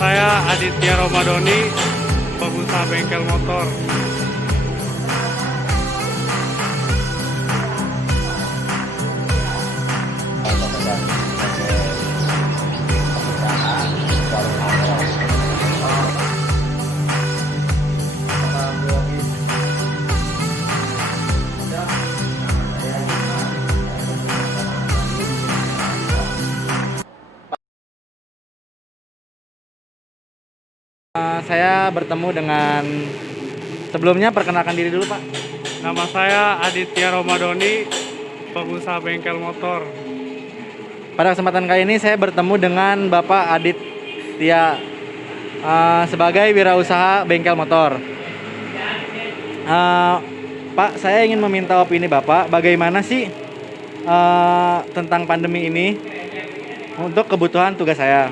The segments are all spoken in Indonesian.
saya Aditya Romadoni, pengusaha bengkel motor. Saya bertemu dengan sebelumnya perkenalkan diri dulu Pak. Nama saya Aditya Romadoni, pengusaha bengkel motor. Pada kesempatan kali ini saya bertemu dengan Bapak Aditya sebagai wirausaha bengkel motor. Pak, saya ingin meminta opini Bapak, bagaimana sih tentang pandemi ini untuk kebutuhan tugas saya.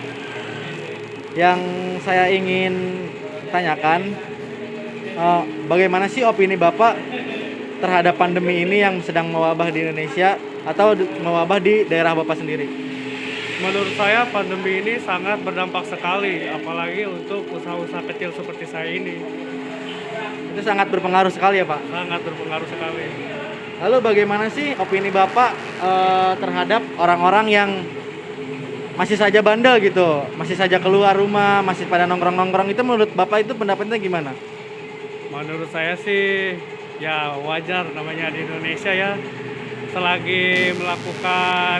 Yang saya ingin tanyakan, bagaimana sih opini Bapak terhadap pandemi ini yang sedang mewabah di Indonesia atau mewabah di daerah Bapak sendiri? Menurut saya pandemi ini sangat berdampak sekali, apalagi untuk usaha-usaha kecil seperti saya ini. Itu sangat berpengaruh sekali ya Pak. Sangat berpengaruh sekali. Lalu bagaimana sih opini Bapak terhadap orang-orang yang masih saja bandel gitu, masih saja keluar rumah, masih pada nongkrong-nongkrong, itu menurut Bapak itu pendapatnya gimana? Menurut saya sih ya wajar, namanya di Indonesia ya. Selagi melakukan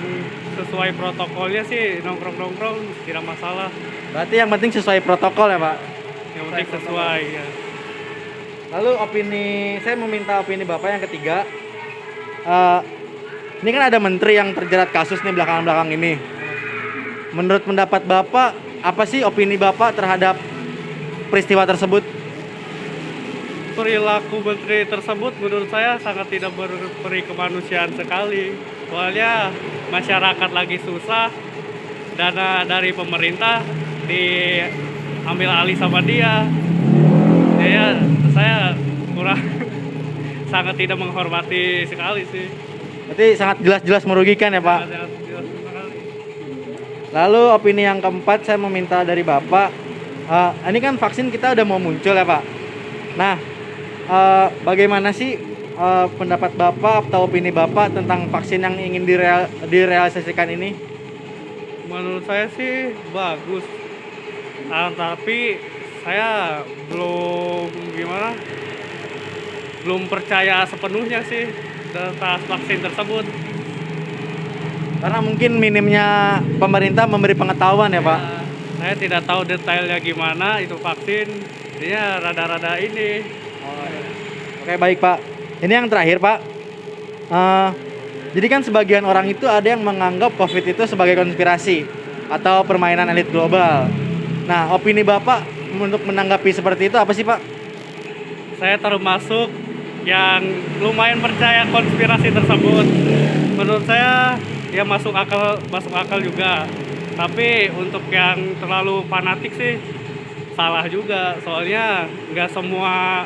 sesuai protokolnya sih nongkrong-nongkrong tidak masalah. Berarti yang penting sesuai protokol ya Pak? Yang penting sesuai ya. Lalu saya meminta opini Bapak yang ketiga. Ini kan ada menteri yang terjerat kasus nih belakangan-belakang ini. Menurut pendapat Bapak, apa sih opini Bapak terhadap peristiwa tersebut? Perilaku menteri tersebut menurut saya sangat tidak berperi kemanusiaan sekali. Soalnya masyarakat lagi susah, dana dari pemerintah diambil alih sama dia. Ya, saya kurang sangat tidak menghormati sekali sih. Berarti sangat jelas-jelas merugikan ya Pak? Sangat jelas sekali. Lalu opini yang keempat saya meminta dari Bapak, ini kan vaksin kita udah mau muncul ya Pak. Nah, bagaimana sih pendapat Bapak atau opini Bapak tentang vaksin yang ingin direalisasikan ini? Menurut saya sih bagus, tapi saya belum percaya sepenuhnya sih atas vaksin tersebut. Karena mungkin minimnya pemerintah memberi pengetahuan ya Pak. Saya tidak tahu detailnya gimana itu vaksin, jadinya rada-rada ini. Oke baik Pak. Ini yang terakhir Pak. Jadi kan sebagian orang itu ada yang menganggap COVID itu sebagai konspirasi atau permainan elit global. Nah, opini Bapak untuk menanggapi seperti itu apa sih Pak? Saya termasuk yang lumayan percaya konspirasi tersebut. Menurut saya ya masuk akal juga. Tapi untuk yang terlalu fanatik sih salah juga. Soalnya nggak semua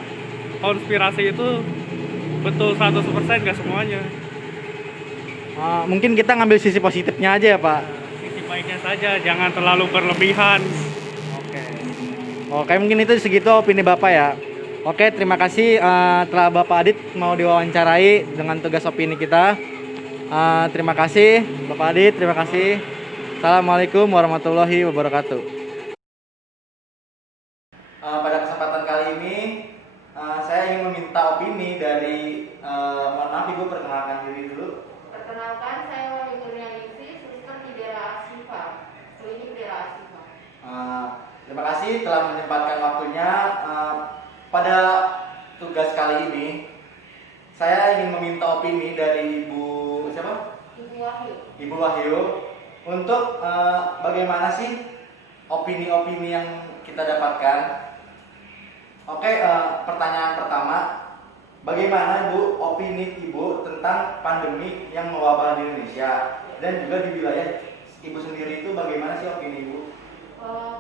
konspirasi itu betul 100%, nggak semuanya. Mungkin kita ngambil sisi positifnya aja ya Pak. Sisi baiknya saja, jangan terlalu berlebihan. Oke, mungkin itu segitu opini Bapak ya. Oke, terima kasih telah Bapak Adit mau diwawancarai dengan tugas opini kita. Terima kasih Bapak Adit, terima kasih. Assalamualaikum warahmatullahi wabarakatuh. Pada kesempatan kali ini saya ingin meminta opini dari mohon maaf Ibu, perkenalkan diri dulu. Perkenalkan, saya Wahyu Kurnianingsih, suster di daerah Asifa, klinik daerah Asifa. Terima kasih telah menyempatkan waktunya. Pada tugas kali ini saya ingin meminta opini dari Ibu siapa? Ibu Wahyu. Ibu Wahyu untuk bagaimana sih opini-opini yang kita dapatkan. Oke, pertanyaan pertama, bagaimana Ibu opini Ibu tentang pandemi yang mewabah di Indonesia dan juga di wilayah Ibu sendiri itu bagaimana sih opini Ibu?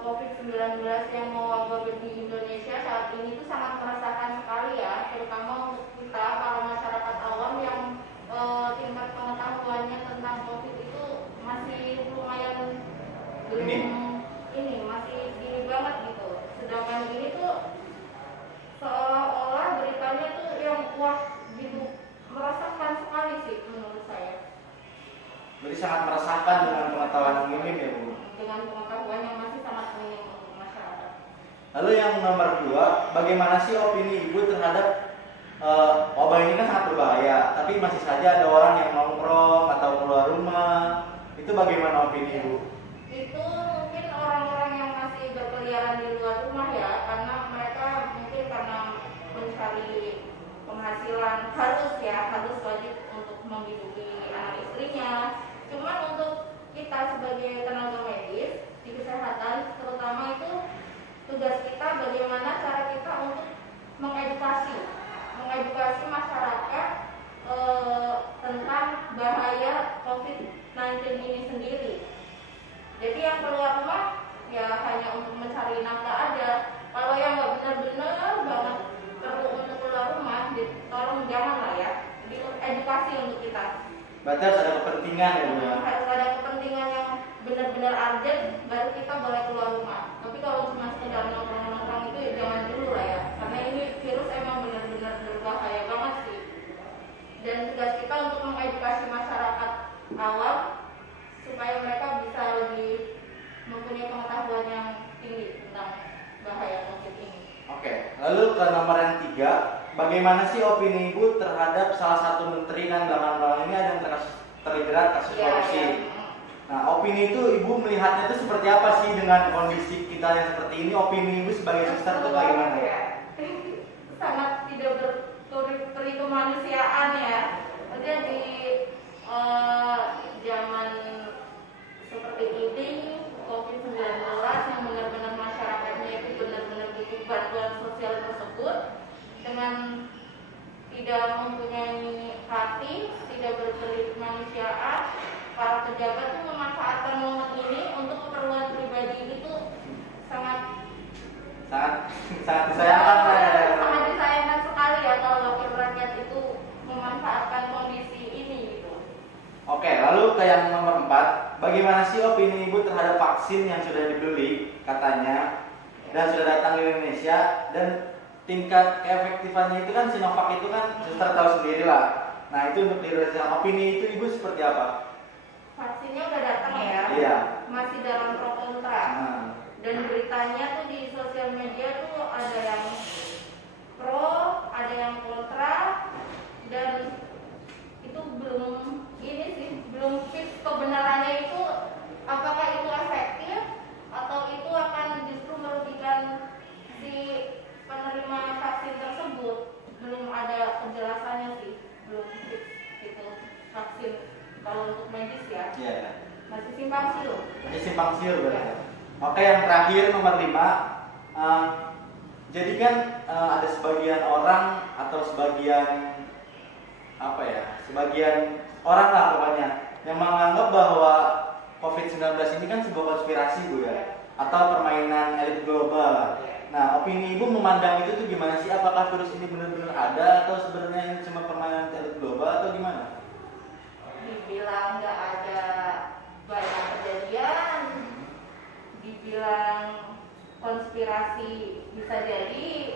COVID-19 yang mewabah di Indonesia saat ini itu sangat meresahkan sekali ya, terutama untuk kita para masyarakat awam yang tingkat pengetahuannya tentang COVID itu masih lumayan belum ini masih dini banget. sangat meresahkan dengan pengetahuan yang minim ya Bu. Dengan pengetahuan yang masih sangat minim untuk masyarakat. Lalu yang nomor 2, bagaimana sih opini Ibu terhadap wabah ini kan sangat berbahaya, tapi masih saja ada orang yang nongkrong atau keluar rumah. Itu bagaimana opini Ibu? Itu mungkin orang-orang yang masih berkeliaran di luar rumah ya, karena mereka mungkin karena mencari penghasilan harus wajib untuk menghidupi anak istrinya. Cuman untuk kita sebagai tenaga medis di kesehatan terutama itu tugas kita bagaimana cara kita untuk mengedukasi masyarakat tentang bahaya COVID-19 ini sendiri. Jadi yang keluar rumah ya hanya untuk mencari nafkah aja. Kalau yang nggak benar-benar banget perlu untuk keluar rumah, tolong jangan lah ya. Jadi edukasi untuk kita. Berarti harus ada kepentingan ya Bu ya? Harus ada kepentingan yang benar-benar urgent, baru kita boleh keluar rumah. Tapi kalau cuma sekedar nongkrong-nongkrong itu ya jangan dulu lah ya. Karena ini virus emang benar-benar berbahaya banget sih. Dan tugas kita untuk mengedukasi masyarakat awam supaya mereka bisa lebih mempunyai pengetahuan yang tinggi tentang bahaya COVID ini. Oke, lalu ke nomor yang 3, bagaimana sih opini Ibu terhadap salah satu menteri kan belakangan ini ada yang terjerat kasus korupsi? Nah, opini itu Ibu melihatnya itu seperti apa sih dengan kondisi kita yang seperti ini? Opini Ibu sebagai suster itu bagaimana? Ya, sangat tidak berperi kemanusiaan ya. Maksudnya di zaman seperti ini COVID-19 yang benar-benar masyarakatnya itu benar-benar butuh bantuan sosial tersebut dengan tidak mempunyai hati, tidak berperi kemanusiaan, para pejabat itu memanfaatkan momen ini untuk keperluan pribadi itu sangat disayangkan ya. sangat disayangkan sekali ya kalau wakil rakyat itu memanfaatkan kondisi ini gitu. Oke, lalu ke yang nomor 4, bagaimana sih opini Ibu terhadap vaksin yang sudah dibeli katanya dan sudah datang di Indonesia, dan tingkat keefektifannya itu kan Sinovac itu kan suster tahu sendiri lah. Nah itu untuk di Indonesia, opini itu Ibu seperti apa? Vaksinnya udah datang ya? Iya. Masih dalam pro kontra. Nah, Dan beritanya tuh di sosial media tuh ada yang pro, ada yang kontra, dan itu belum fix kebenarannya itu apakah itu efektif atau itu akan justru merugikan si penerima vaksin tersebut. Belum ada penjelasannya sih, belum fix gitu vaksin kalau untuk medis ya. iya. Masih simpang siur. Masih simpang siur berarti. Oke, yang terakhir nomor 5, jadi kan ada sebagian orang atau sebagian orang lah pokoknya yang menganggap bahwa COVID-19 ini kan sebuah konspirasi Bu ya, atau permainan elit global. Nah, opini Ibu memandang itu tuh gimana sih? Apakah virus ini benar-benar ada atau sebenarnya ini cuma permainan elit global atau gimana? Dibilang nggak ada banyak kejadian, dibilang konspirasi bisa jadi,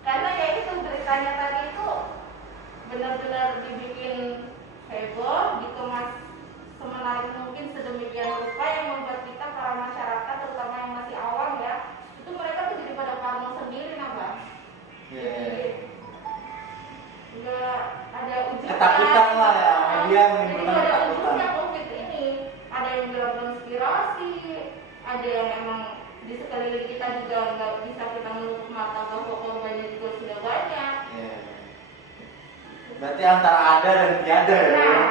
karena ya itu beritanya tadi itu benar-benar dibikin heboh, dikemas semenarik mungkin sedemikian rupa yang membuat kita para masyarakat terutama yang masih awam ya, itu mereka tuh jadi pada parno sendiri nambah. Nggak ada ujungnya. Ketakutan lah ya, media menimbulkan Jadi nggak ada ketakutan. ujungnya COVID ini. Ada yang bilang konspirasi, ada yang emang di sekeliling kita juga nggak bisa kita menutup mata bahwa korbannya juga sudah banyak. Berarti antara ada dan tiada ya. Nah,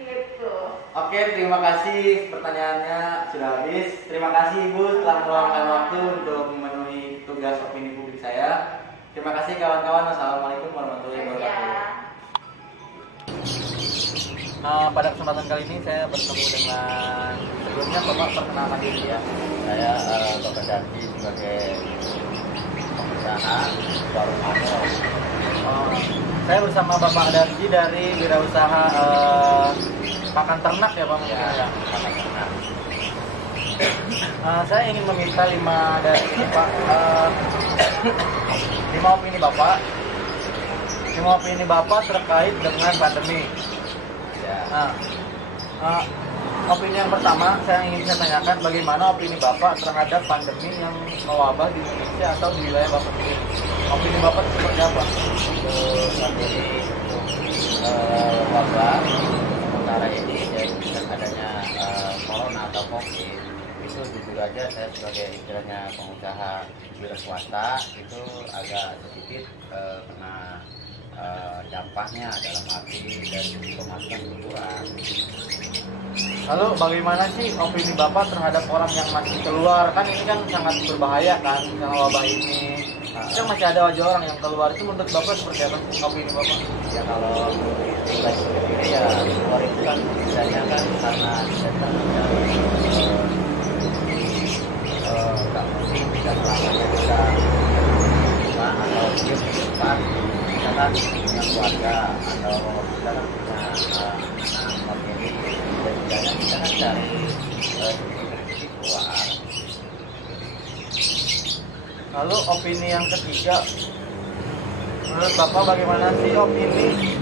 gitu. Oke, terima kasih, pertanyaannya sudah habis. Terima kasih Ibu telah meluangkan waktu untuk memenuhi tugas opini publik saya. Terima kasih kawan-kawan. Wassalamualaikum warahmatullahi wabarakatuh. Pada kesempatan kali ini saya bertemu dengan, sebelumnya Bapak perkenalkan diri ya. Saya Bapak Darti sebagai pengusaha warung Anel. Saya bersama Bapak Darji dari wirausaha pakan ternak ya Pak. Ya, pakan ternak. Saya ingin meminta 5 dari Pak, 5 opini Bapak. 5 opini Bapak terkait dengan pandemi. Ya. Nah, Eh, opini yang pertama saya ingin saya tanyakan bagaimana opini Bapak terhadap pandemi yang mewabah di Indonesia atau di wilayah Bapak sendiri. Opini Bapak seperti apa? Untuk pandemi wabah sementara ini dan dengan adanya corona atau covid itu jujur aja saya sebagai istilahnya pengusaha wira swasta itu agak sedikit kena dampaknya dalam arti dari pemasukan berkurang. Lalu bagaimana sih opini Bapak terhadap orang yang masih keluar? Kan ini kan sangat berbahaya kan dengan wabah ini. Kan masih ada aja orang yang keluar, itu menurut Bapak seperti apa sih opini Bapak? Ya kalau pribadi sendiri ya keluar itu kan misalnya kan karena datang nggak mungkin bisa selamanya kita rumah atau dia di depan misalkan punya keluarga atau misalkan punya anak family dan misalnya kita kan cari rezeki keluar. Lalu opini yang ketiga, menurut Bapak bagaimana sih opini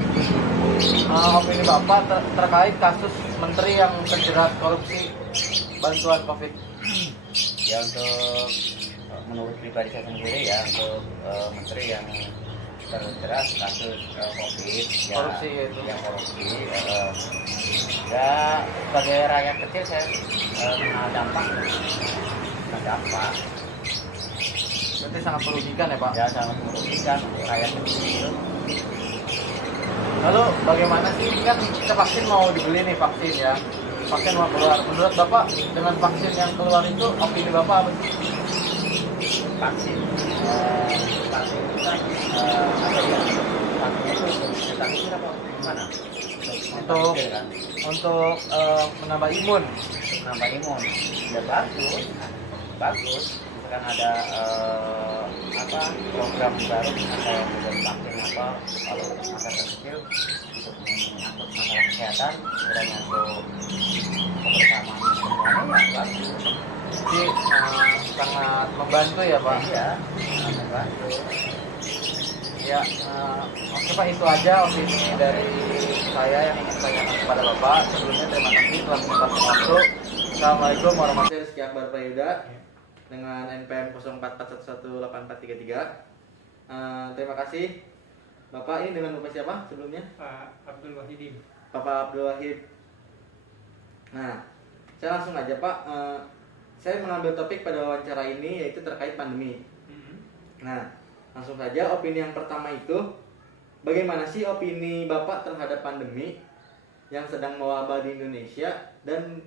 Bapak terkait kasus menteri yang terjerat korupsi bantuan COVID? Ya untuk menurut pribadi saya sendiri ya untuk menteri yang terjerat kasus COVID ya, Korupsi itu. yang korupsi ya sebagai rakyat kecil saya kena dampak Berarti sangat merugikan ya Pak. ya sangat merugikan untuk rakyat kecil itu. Lalu bagaimana sih, ini kan kita vaksin mau dibeli nih vaksin ya, vaksin mau keluar. Menurut Bapak dengan vaksin yang keluar itu opini Bapak apa sih? Vaksin vaksin itu kan apa ya vaksin itu vaksin apa gimana Untuk Vaksin, kan? untuk menambah imun. Untuk menambah imun ya bagus misalkan ada apa program baru misalnya kayak vaksin apa kalau untuk masyarakat kecil untuk menyangkut masalah kesehatan sebenarnya untuk kebersamaan semuanya ya bagus. Jadi sangat membantu ya Pak. Iya sangat membantu. Ya, oke Pak, itu aja opini dari saya yang ingin tanyakan kepada Bapak. Sebelumnya terima kasih telah menyempatkan waktu. Assalamualaikum warahmatullahi wabarakatuh. Sekian Akbar Prayuda dengan NPM 04411883. Terima kasih Bapak. Ini dengan Bapak siapa sebelumnya? Pak Abdul Wahidin. Bapak Abdul Wahid. Nah, saya langsung aja Pak. Saya mengambil topik pada wawancara ini yaitu terkait pandemi. Nah, langsung saja opini yang pertama itu, bagaimana sih opini Bapak terhadap pandemi yang sedang mewabah di Indonesia dan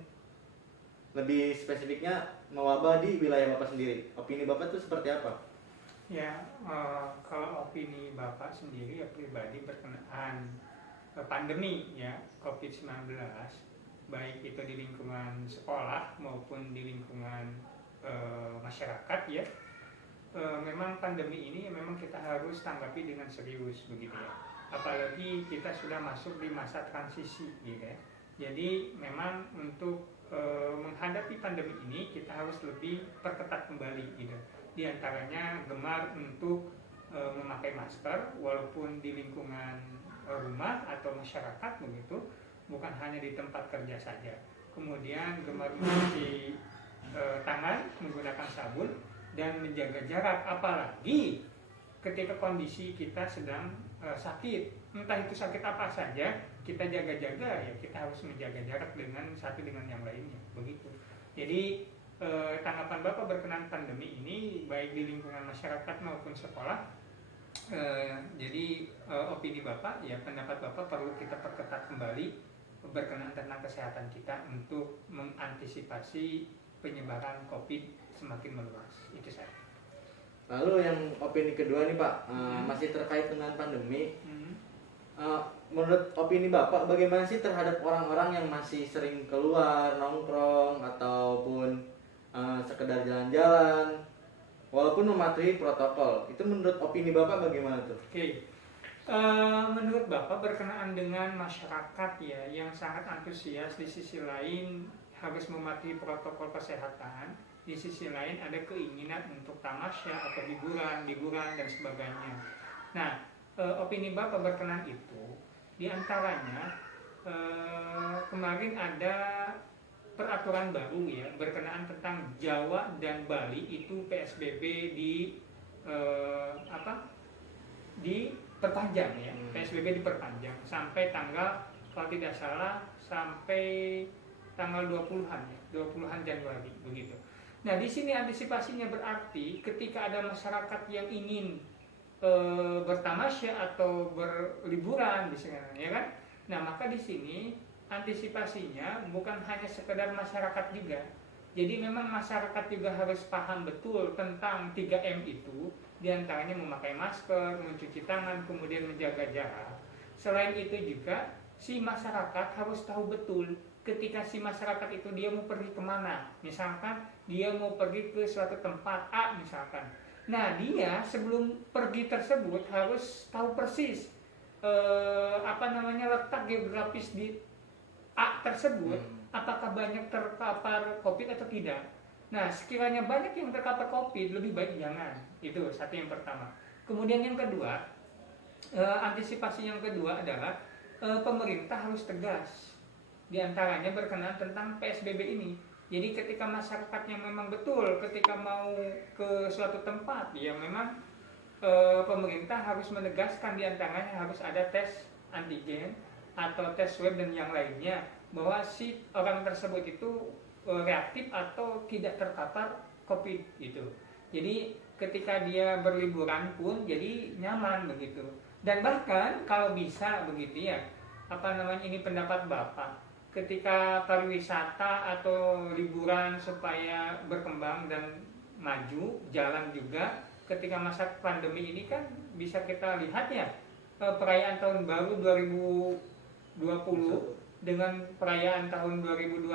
lebih spesifiknya mewabah di wilayah Bapak sendiri? Opini Bapak itu seperti apa? Ya, kalau opini Bapak sendiri ya pribadi berkenaan pandemi ya COVID-19, baik itu di lingkungan sekolah maupun di lingkungan masyarakat ya, memang pandemi ini memang kita harus tanggapi dengan serius begitu ya. Apalagi kita sudah masuk di masa transisi gitu ya. Jadi memang untuk menghadapi pandemi ini kita harus lebih perketat kembali gitu. Di antaranya gemar untuk memakai masker walaupun di lingkungan rumah atau masyarakat begitu, bukan hanya di tempat kerja saja. Kemudian gemar mencuci tangan menggunakan sabun dan menjaga jarak, apalagi ketika kondisi kita sedang sakit, entah itu sakit apa saja, kita jaga-jaga ya, kita harus menjaga jarak dengan satu dengan yang lainnya begitu. Jadi tanggapan Bapak berkenaan pandemi ini baik di lingkungan masyarakat maupun sekolah, jadi opini Bapak ya, pendapat Bapak perlu kita perketat kembali berkenaan tentang kesehatan kita untuk mengantisipasi penyebaran COVID semakin meluas. Itu saya. Lalu yang opini kedua nih Pak, masih terkait dengan pandemi. Menurut opini Bapak, bagaimana sih terhadap orang-orang yang masih sering keluar, nongkrong, ataupun sekedar jalan-jalan, walaupun mematuhi protokol? Itu menurut opini Bapak bagaimana tuh? Oke. Menurut Bapak berkenaan dengan masyarakat ya yang sangat antusias, di sisi lain harus mematuhi protokol kesehatan, di sisi lain ada keinginan untuk tamasya atau liburan dan sebagainya. Nah, opini Bapak berkenaan itu, di antaranya kemarin ada peraturan baru ya berkenaan tentang Jawa dan Bali itu PSBB diperpanjang ya. PSBB diperpanjang sampai tanggal, kalau tidak salah, sampai tanggal 20-an ya, 20-an Januari begitu. Nah, di sini antisipasinya berarti ketika ada masyarakat yang ingin bertamasya atau berliburan di sana, ya kan? Nah, maka di sini antisipasinya bukan hanya sekedar masyarakat juga. Jadi memang masyarakat juga harus paham betul tentang 3M itu, diantaranya memakai masker, mencuci tangan, kemudian menjaga jarak. Selain itu juga si masyarakat harus tahu betul ketika si masyarakat itu dia mau pergi kemana. Misalkan dia mau pergi ke suatu tempat A misalkan. Nah, dia sebelum pergi tersebut harus tahu persis letak geografis di A tersebut, apakah banyak terpapar COVID atau tidak. Nah, sekiranya banyak yang terpapar COVID, lebih baik jangan. Itu satu yang pertama. Kemudian yang kedua, antisipasi yang kedua adalah pemerintah harus tegas. Di antaranya berkenaan tentang PSBB ini. Jadi ketika masyarakatnya memang betul ketika mau ke suatu tempat, ya memang pemerintah harus menegaskan di antaranya harus ada tes antigen atau tes swab dan yang lainnya, bahwa si orang tersebut itu reaktif atau tidak terpapar COVID gitu. Jadi ketika dia berliburan pun jadi nyaman begitu. Dan bahkan kalau bisa begitu ya, ini pendapat Bapak, ketika pariwisata atau liburan supaya berkembang dan maju, jalan juga ketika masa pandemi ini kan bisa kita lihat ya, perayaan tahun baru 2020 dengan perayaan tahun 2021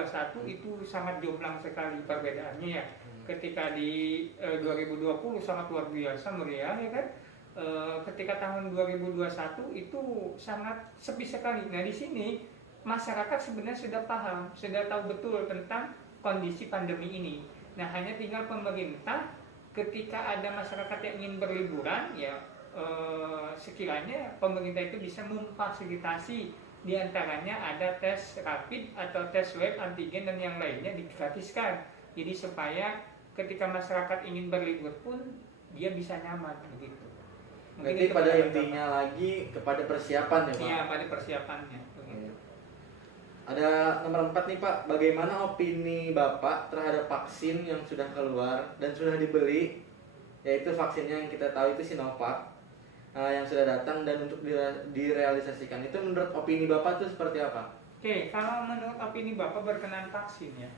itu sangat jomplang sekali perbedaannya ya. Ketika di 2020 sangat luar biasa meriah ya kan. Ketika tahun 2021 itu sangat sepi sekali. Nah, di sini masyarakat sebenarnya sudah paham, sudah tahu betul tentang kondisi pandemi ini. Nah, hanya tinggal pemerintah ketika ada masyarakat yang ingin berliburan ya, sekiranya pemerintah itu bisa memfasilitasi, diantaranya ada tes rapid atau tes swab antigen dan yang lainnya digratiskan. Jadi supaya ketika masyarakat ingin berlibur pun dia bisa nyaman begitu. Berarti pada intinya lagi kepada persiapan ya Pak? Iya, pada persiapannya. Ada nomor 4 nih Pak, bagaimana opini Bapak terhadap vaksin yang sudah keluar dan sudah dibeli, yaitu vaksinnya yang kita tahu itu Sinovac, yang sudah datang dan untuk direalisasikan, itu menurut opini Bapak itu seperti apa? Oke, kalau menurut opini Bapak berkenaan vaksin ya,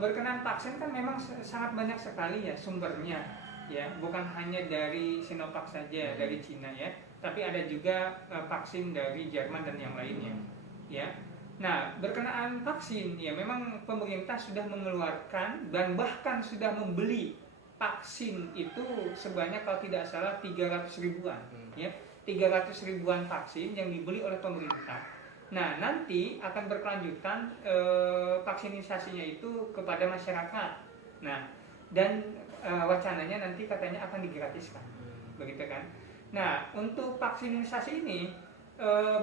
berkenaan vaksin kan memang sangat banyak sekali ya sumbernya ya, bukan hanya dari Sinovac saja dari Cina ya, tapi ada juga vaksin dari Jerman dan yang lainnya ya. Nah, berkenaan vaksin ya memang pemerintah sudah mengeluarkan dan bahkan sudah membeli vaksin itu sebanyak kalau tidak salah 300 ribuan ya, 300 ribuan vaksin yang dibeli oleh pemerintah. Nah, nanti akan berkelanjutan vaksinisasinya itu kepada masyarakat. Nah, dan wacananya nanti katanya akan digratiskan, begitu kan? Nah, untuk vaksinisasi ini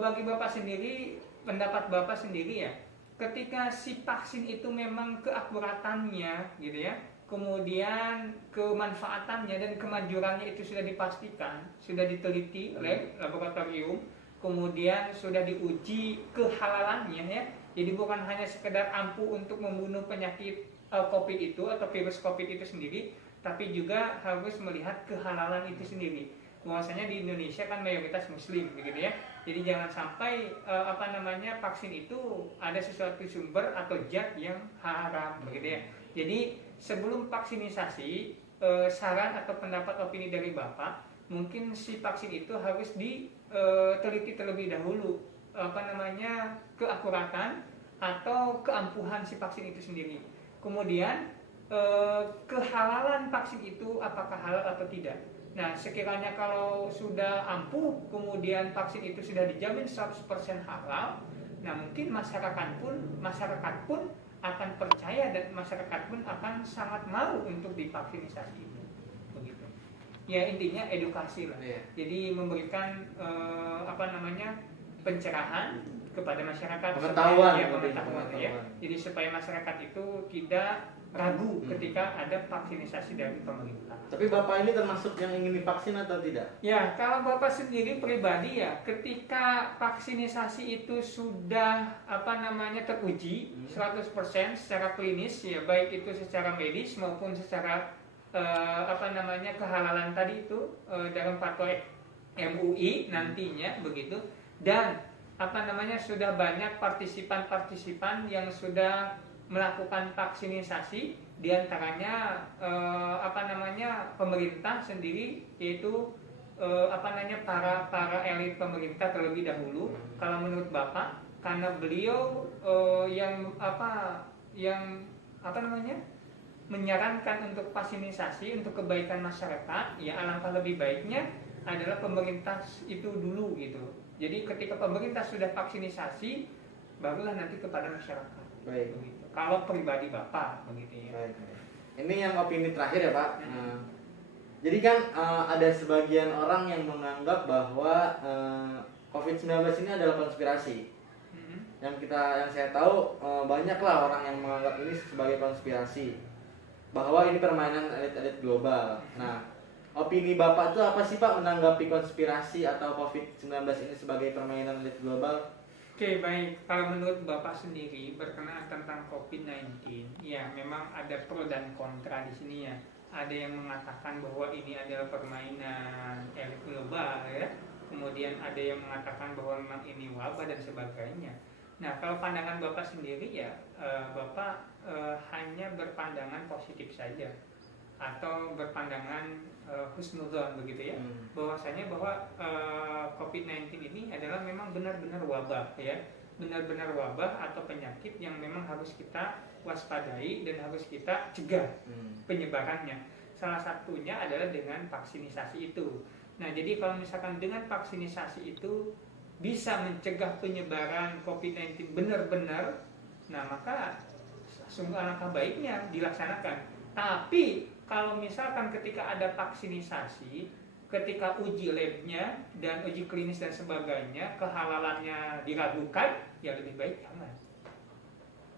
bagi Bapak sendiri, pendapat Bapak sendiri ya, ketika si vaksin itu memang keakuratannya gitu ya, kemudian kemanfaatannya dan kemajurannya itu sudah dipastikan, sudah diteliti oleh laboratorium, kemudian sudah diuji kehalalannya ya, jadi bukan hanya sekedar ampuh untuk membunuh penyakit COVID itu atau virus COVID itu sendiri, tapi juga harus melihat kehalalan itu sendiri. Bahwasanya di Indonesia kan mayoritas Muslim, begitu ya. Jadi jangan sampai vaksin itu ada sesuatu sumber atau zat yang haram, begitu ya. Jadi sebelum vaksinisasi, saran atau pendapat opini dari Bapak, mungkin si vaksin itu harus diteliti terlebih dahulu, keakuratan atau keampuhan si vaksin itu sendiri. Kemudian kehalalan vaksin itu apakah halal atau tidak. Nah, sekiranya kalau sudah ampuh, kemudian vaksin itu sudah dijamin 100% halal, nah mungkin masyarakat pun akan percaya dan masyarakat pun akan sangat mau untuk divaksinisasi itu. Begitu. Ya, intinya edukasi lah. Jadi memberikan pencerahan kepada masyarakat Pengetahuan, supaya, ya, lebih pengetahuan, ya. pengetahuan. Jadi supaya masyarakat itu tidak ragu ketika ada vaksinisasi dari pemerintah. Tapi Bapak ini termasuk yang ingin divaksin atau tidak? Ya, kalau Bapak sendiri pribadi ya, ketika vaksinisasi itu sudah teruji 100% secara klinis ya, baik itu secara medis maupun secara kehalalan tadi itu dalam fatwa MUI nantinya begitu, dan sudah banyak partisipan yang sudah melakukan vaksinisasi, diantaranya pemerintah sendiri, yaitu para elit pemerintah terlebih dahulu. Kalau menurut Bapak, karena beliau menyarankan untuk vaksinisasi untuk kebaikan masyarakat, ya alangkah lebih baiknya adalah pemerintah itu dulu gitu. Jadi ketika pemerintah sudah vaksinisasi, barulah nanti kepada masyarakat. Baik. Begitu. Kalau pribadi Bapak begitu ya. Baik. Ini yang opini terakhir ya Pak. Jadi kan ada sebagian orang yang menganggap bahwa COVID-19 ini adalah konspirasi. Yang saya tahu banyaklah orang yang menganggap ini sebagai konspirasi, bahwa ini permainan elit-elit global. Nah, opini Bapak itu apa sih Pak menanggapi konspirasi atau COVID-19 ini sebagai permainan elit global? Oke, baik. Kalau menurut Bapak sendiri berkenaan tentang COVID-19, ya memang ada pro dan kontra di sini ya. Ada yang mengatakan bahwa ini adalah permainan elit global ya. Kemudian ada yang mengatakan bahwa memang ini wabah dan sebagainya. Nah, kalau pandangan Bapak sendiri ya, Bapak hanya berpandangan positif saja, atau berpandangan husnuzon begitu ya, bahwasanya bahwa COVID-19 ini adalah memang benar-benar wabah ya, benar-benar wabah atau penyakit yang memang harus kita waspadai dan harus kita cegah penyebarannya. Salah satunya adalah dengan vaksinisasi itu. Nah, jadi kalau misalkan dengan vaksinisasi itu bisa mencegah penyebaran COVID-19 benar-benar, nah maka sungguh alangkah baiknya dilaksanakan. Tapi kalau misalkan ketika ada vaksinisasi, ketika uji labnya dan uji klinis dan sebagainya, kehalalannya diragukan, ya lebih baik jangan.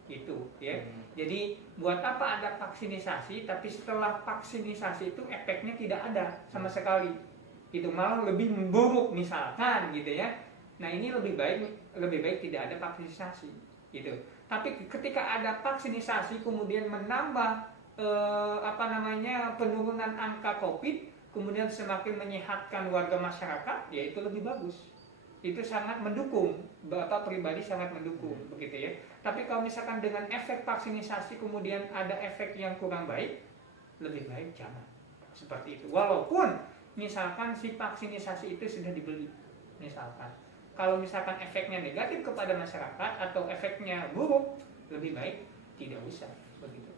Itu ya. Jadi buat apa ada vaksinisasi, tapi setelah vaksinisasi itu efeknya tidak ada sama sekali. Itu malah lebih memburuk misalkan gitu ya. Nah, ini lebih baik tidak ada vaksinisasi gitu. Tapi ketika ada vaksinisasi kemudian menambah penurunan angka COVID, kemudian semakin menyehatkan warga masyarakat, ya itu lebih bagus. Itu sangat mendukung, Bapak pribadi sangat mendukung begitu ya. Tapi kalau misalkan dengan efek vaksinisasi kemudian ada efek yang kurang baik, lebih baik jangan seperti itu. Walaupun misalkan si vaksinisasi itu sudah dibeli, misalkan kalau misalkan efeknya negatif kepada masyarakat atau efeknya buruk, lebih baik tidak usah begitu.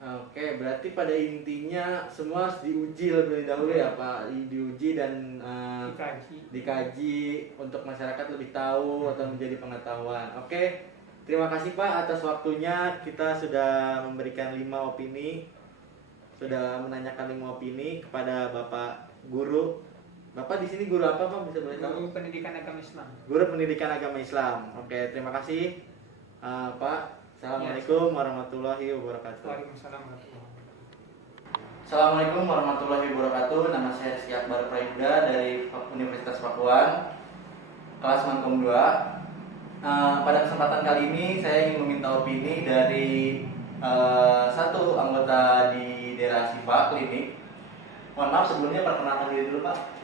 Oke, berarti pada intinya semua harus diuji lebih dahulu ya Pak, diuji dan dikaji untuk masyarakat lebih tahu atau menjadi pengetahuan. Oke, terima kasih Pak atas waktunya. Kita sudah memberikan 5 opini, sudah menanyakan 5 opini kepada Bapak Guru. Bapak di sini guru apa Pak, bisa boleh tahu? Guru Pendidikan Agama Islam. Guru Pendidikan Agama Islam. Oke, terima kasih Pak. Assalamualaikum warahmatullahi wabarakatuh. Waalaikumsalam warahmatullahi wabarakatuh. Assalamualaikum warahmatullahi wabarakatuh. Nama saya Rizky Akbar Prayuda dari Universitas Pakuan, kelas Mankom 2. Pada kesempatan kali ini saya ingin meminta opini dari satu anggota di daerah Sipa Klinik. Mohon maaf sebelumnya perkenalkan diri dulu Pak.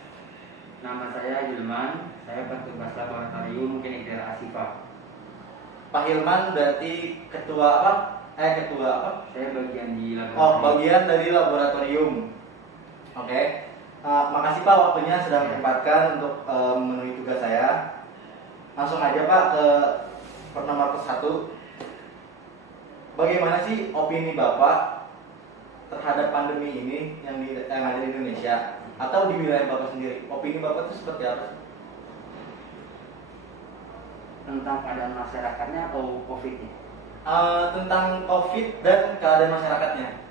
Nama saya Hilman, saya petugas laboratorium klinik daerah Sipa. Pak Hilman berarti ketua apa? Saya bagian di laboratorium. Oh, bagian dari laboratorium. Oke. Makasih Pak waktunya sudah menyempatkan untuk memenuhi tugas saya. Langsung aja Pak ke nomor 1. Bagaimana sih opini Bapak terhadap pandemi ini yang ada di Indonesia atau di wilayah Bapak sendiri? Opini Bapak itu seperti apa? Tentang keadaan masyarakatnya atau COVID-nya? Tentang COVID dan keadaan masyarakatnya.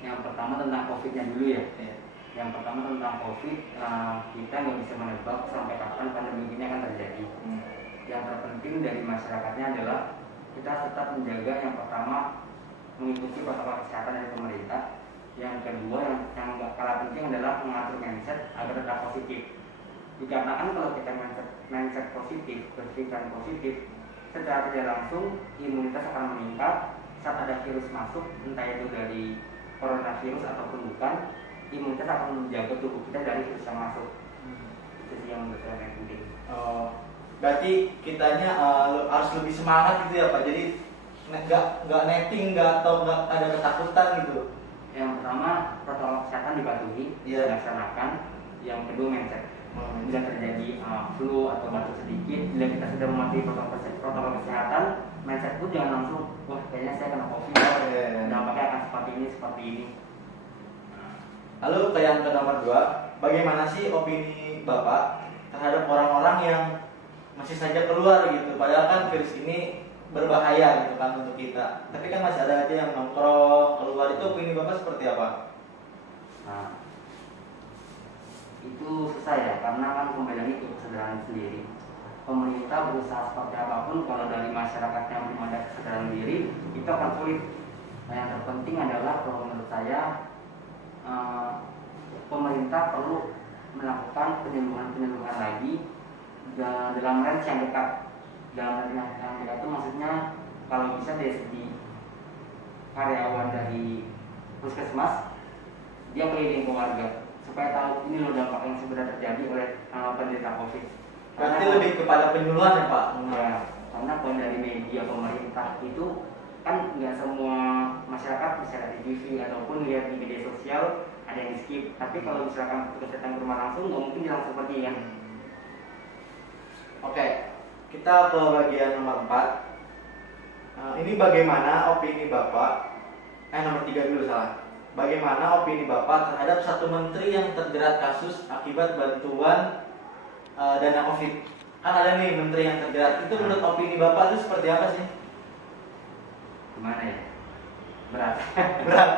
Yang pertama tentang COVID-nya dulu ya. Iya. Yang pertama tentang COVID, kita nggak bisa menebak sampai kapan pandemi ini akan terjadi. yang terpenting dari masyarakatnya adalah kita tetap menjaga, yang pertama mengikuti protokol kesehatan dari pemerintah, yang kedua yang gak kalah penting adalah mengatur mindset agar tetap positif. Dikarenakan kalau kita mindset positif, berpikiran positif, secara tidak langsung imunitas akan meningkat. Saat ada virus masuk, entah itu dari coronavirus ataupun bukan, imunitas akan menjaga tubuh kita dari virus yang masuk. Itu sih yang menurut saya yang penting. Berarti kitanya harus lebih semangat gitu ya Pak. Jadi nggak netting, nggak ada ketakutan gitu. Yang pertama protokol kesehatan dipatuhi, dilaksanakan. Yang kedua mindset. Bila terjadi flu atau batuk sedikit, bila kita sudah mematuhi protokol kesehatan, mindset pun jangan langsung, wah kayaknya saya kena COVID, dampaknya akan seperti ini. Lalu ke yang ke nomor 2, bagaimana sih opini Bapak terhadap orang-orang yang masih saja keluar gitu, padahal kan virus ini berbahaya gitu kan untuk kita, tapi kan masih ada aja yang nongkrong keluar, itu opini Bapak seperti apa? Nah, itu susah ya, karena kan kembali lagi ke kesadaran sendiri. Pemerintah berusaha seperti apapun, kalau dari masyarakat yang belum ada kesadaran diri, itu akan sulit. Nah, yang terpenting adalah kalau menurut saya, pemerintah perlu melakukan penyembuhan lagi dalam range yang dekat. Dalam range yang dekat itu maksudnya kalau bisa dari segi karyawan dari puskesmas, dia keliling ke warga supaya tahu ini loh dampak yang sebenarnya terjadi oleh penderita COVID. Berarti lebih kepada penyuluhan ya Pak? Ya, karena kalau dari media pemerintah itu kan nggak semua masyarakat bisa lihat di TV ataupun lihat di media sosial, ada yang di skip. Tapi kalau misalkan petugas datang ke rumah langsung, nggak mungkin dia langsung pergi kan. Oke, kita ke bagian nomor 4. Ini bagaimana opini Bapak, nomor 3 dulu salah. Bagaimana opini Bapak terhadap satu menteri yang terjerat kasus akibat bantuan dana COVID? Kan ada nih menteri yang terjerat, itu menurut opini Bapak itu seperti apa sih? Gimana ya? Berat. Berat.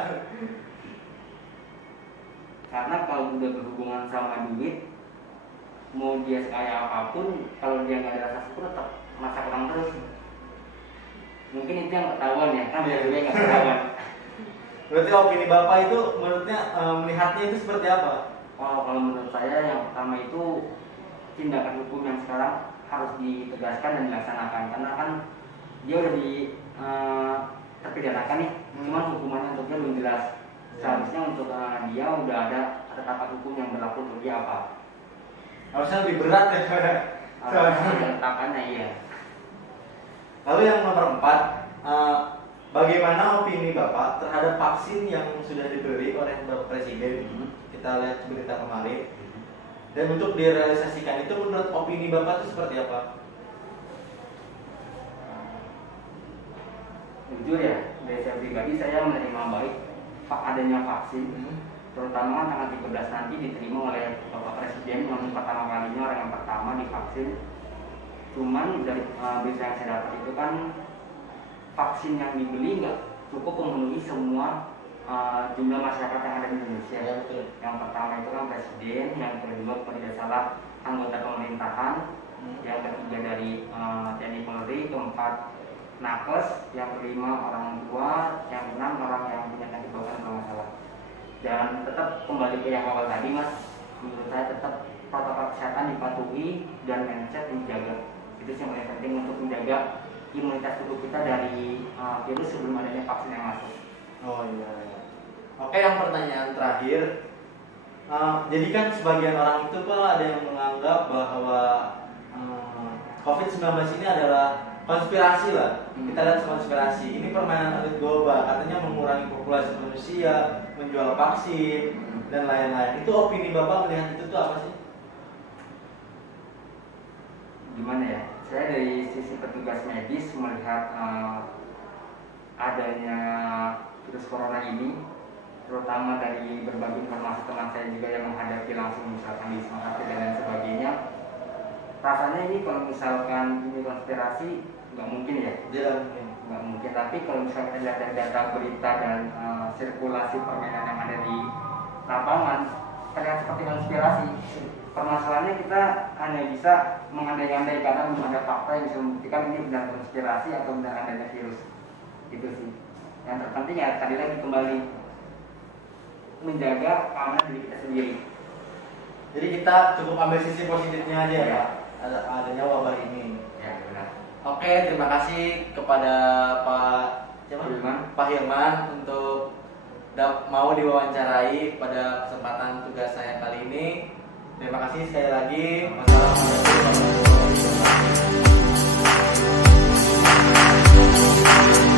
Karena kalau udah berhubungan sama duit, mau dia sekaya apapun, kalau dia nggak ada rasa syukur tetap masak ulang terus. Mungkin itu yang ketahuan ya, kan dia nggak ketahuan. Berarti opini Bapak itu menurutnya melihatnya itu seperti apa? Kalau menurut saya yang pertama itu tindakan hukum yang sekarang harus ditegaskan dan dilaksanakan, karena kan dia udah terpidanakan nih, cuman hukumannya untuk dia belum jelas. Seharusnya untuk dia udah ada kata hukum yang berlaku untuk dia apa. Harusnya lebih berat ya. Letakkannya iya. Lalu yang nomor 4, bagaimana opini Bapak terhadap vaksin yang sudah diberi oleh Bapak Presiden? Kita lihat berita kemarin. Dan untuk direalisasikan itu menurut opini Bapak itu seperti apa? Jujur ya, dari saya pribadi saya menerima baik adanya vaksin. Terutama kan tanggal 13 nanti diterima oleh Bapak Presiden yang pertama kalinya, orang yang pertama divaksin. Cuman dari berita yang saya dapat itu kan vaksin yang dibeli nggak cukup memenuhi semua jumlah masyarakat yang ada di Indonesia. Ya, betul. Yang pertama itu kan Presiden, yang kedua kalau tidak salah anggota pemerintahan, yang ketiga dari TNI Polri, keempat nakes, yang kelima orang tua, yang keenam orang yang punya sakit bawaan kalau nggak salah. Dan tetap kembali ke yang awal tadi Mas, menurut saya tetap protokol kesehatan dipatuhi dan mindset dijaga. Itu yang paling penting untuk menjaga imunitas tubuh kita dari virus sebelum adanya vaksin yang masuk. Oh iya. Oke, yang pertanyaan terakhir. Jadi kan sebagian orang itu kalau ada yang menganggap bahwa COVID-19 ini adalah konspirasi lah. Kita lihat konspirasi. Ini permainan elit global, katanya mengurangi populasi manusia, menjual vaksin dan lain-lain. Itu opini Bapak melihat itu tuh apa sih? Gimana ya? Saya dari sisi petugas medis melihat adanya virus corona ini, terutama dari berbagai informasi teman saya juga yang menghadapi langsung misalkan di Wisma Atlet dan lain sebagainya, rasanya ini kalau misalkan ini konspirasi nggak mungkin ya? Nggak mungkin. Tapi kalau misalkan lihat dari data berita dan sirkulasi permainan yang ada di lapangan, terlihat seperti konspirasi. Permasalahannya kita hanya bisa mengandai-andai karena belum ada fakta yang bisa membuktikan ini benar konspirasi atau benar adanya virus. Itu sih. Yang terpenting ya tadi lagi kembali menjaga keamanan diri kita sendiri. Jadi kita cukup ambil sisi positifnya aja ya, adanya wabah ini. Ya benar. Oke, terima kasih kepada Pak Pak Hilman untuk mau diwawancarai pada kesempatan tugas saya kali ini. Terima kasih sekali lagi. Wassalamualaikum warahmatullahi wabarakatuh.